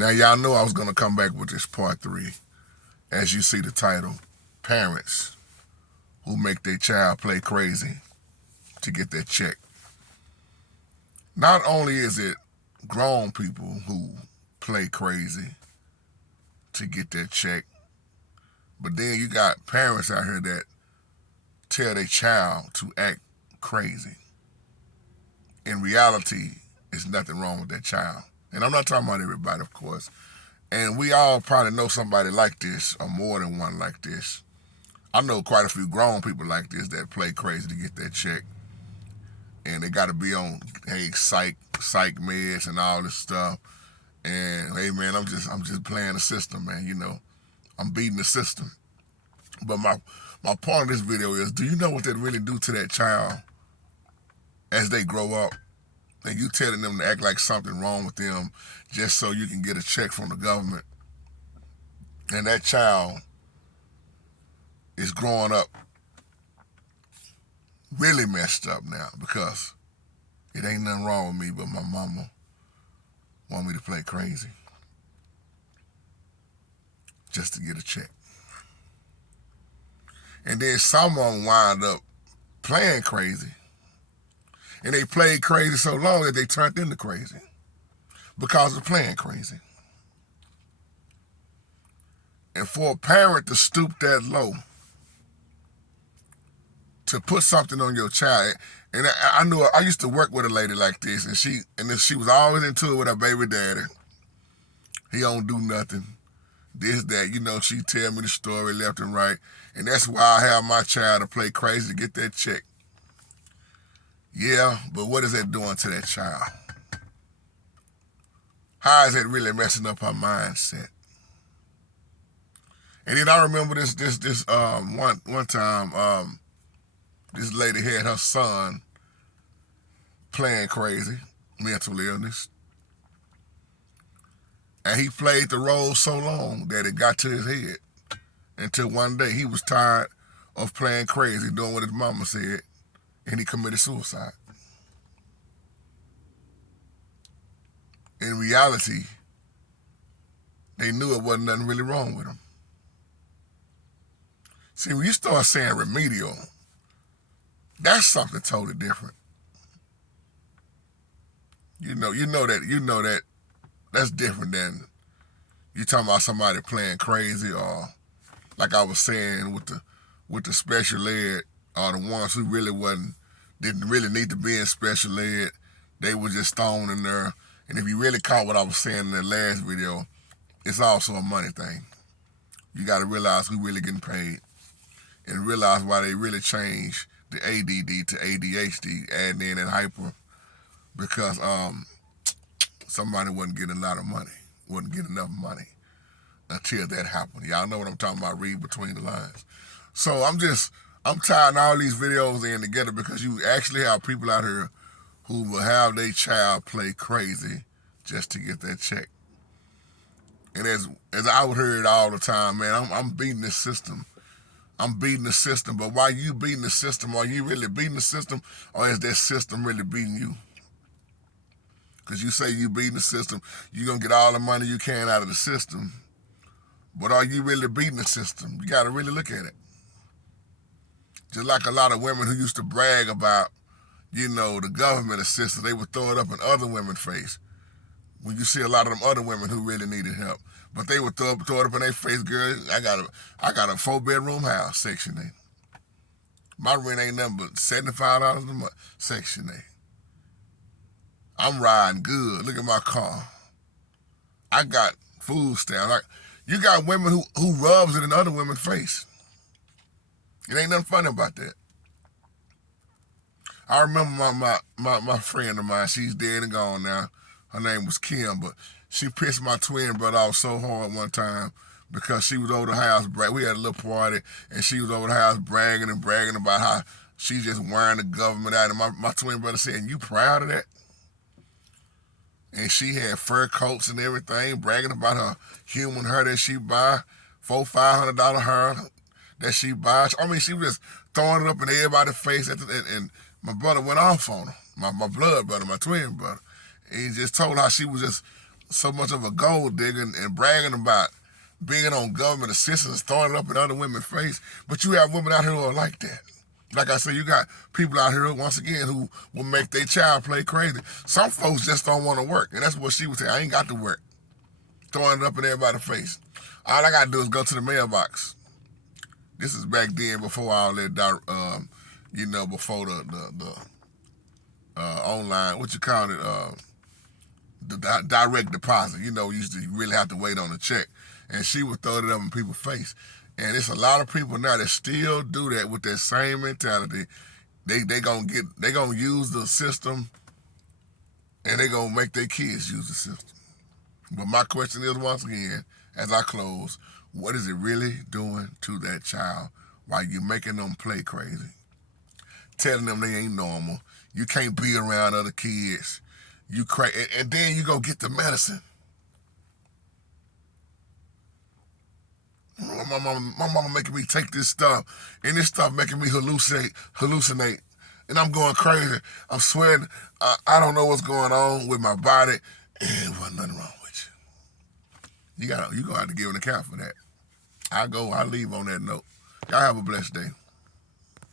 Now, y'all know I was going to come back with this part 3. As you see the title, Parents Who Make Their Child Play Crazy to Get Their Check. Not only is it grown people who play crazy to get their check, but then you got parents out here that tell their child to act crazy. In reality, there's nothing wrong with that child. And I'm not talking about everybody, of course. And we all probably know somebody like this, or more than one like this. I know quite a few grown people like this that play crazy to get their check. And they got to be on, psych meds and all this stuff. And hey, man, I'm just playing the system, man. You know, I'm beating the system. But my point of this video is, do you know what that really do to that child as they grow up? And you telling them to act like something wrong with them just so you can get a check from the government. And that child is growing up really messed up now because it ain't nothing wrong with me, but my mama want me to play crazy just to get a check. And then someone wind up playing crazy. And they played crazy so long that they turned into crazy because of playing crazy. And for a parent to stoop that low, to put something on your child, and I used to work with a lady like this, and she was always into it with her baby daddy. He don't do nothing. This, that, you know, she tell me the story left and right. And that's why I have my child to play crazy to get that check. Yeah, but what is that doing to that child? How is that really messing up her mindset? And then I remember this one time, this lady had her son playing crazy, mental illness. And he played the role so long that it got to his head. Until one day he was tired of playing crazy, doing what his mama said, and he committed suicide. In reality, they knew it wasn't nothing really wrong with him. See, when you start saying remedial, that's something totally different. You know that that's different than you talking about somebody playing crazy, or like I was saying with the special ed, or the ones who didn't really need to be in special ed. They were just thrown in there. And if you really caught what I was saying in the last video, it's also a money thing. You got to realize who really getting paid, and realize why they really changed the ADD to ADHD, adding in that hyper, because somebody wasn't getting a lot of money, wasn't getting enough money until that happened. Y'all know what I'm talking about, read between the lines. So I'm tying all these videos in together because you actually have people out here who will have their child play crazy just to get that check. And as I would hear it all the time, man, I'm beating this system. I'm beating the system. But why you beating the system? Are you really beating the system, or is that system really beating you? Because you say you beating the system, you're going to get all the money you can out of the system. But are you really beating the system? You got to really look at it. Just like a lot of women who used to brag about, you know, the government assistance, they would throw it up in other women's face. When you see a lot of them other women who really needed help. But they would throw it up in their face, girl, I got a 4-bedroom house, Section 8. My rent ain't nothing but $75 a month, Section 8. I'm riding good. Look at my car. I got food stamps. You got women who rubs it in other women's face. It ain't nothing funny about that. I remember my friend of mine, she's dead and gone now. Her name was Kim, but she pissed my twin brother off so hard one time because she was over the house, we had a little party, and she was over the house bragging about how she just wearing the government out. And my twin brother said, "You proud of that?" And she had fur coats and everything, bragging about her human hair that she buy, $400-$500 hair that she buys. I mean, she was just throwing it up in everybody's face, and my brother went off on her, my blood brother, my twin brother. And he just told her she was just so much of a gold digger and bragging about being on government assistance, throwing it up in other women's face. But you have women out here who are like that. Like I said, you got people out here, once again, who will make their child play crazy. Some folks just don't want to work. And that's what she would say. I ain't got to work. Throwing it up in everybody's face. All I got to do is go to the mailbox. This is back then before all that, before the online, what you call it, the direct deposit. You used to really have to wait on a check. And she would throw it up in people's face. And it's a lot of people now that still do that with that same mentality. They gonna use the system, and they gonna make their kids use the system. But my question is, once again, as I close, what is it really doing to that child while you're making them play crazy? Telling them they ain't normal. You can't be around other kids. You crazy, and then you go get the medicine. My mama making me take this stuff, and this stuff making me hallucinate, and I'm going crazy. I'm sweating. I don't know what's going on with my body, and there wasn't nothing wrong with you. You gonna have to give an account for that. I leave on that note. Y'all have a blessed day.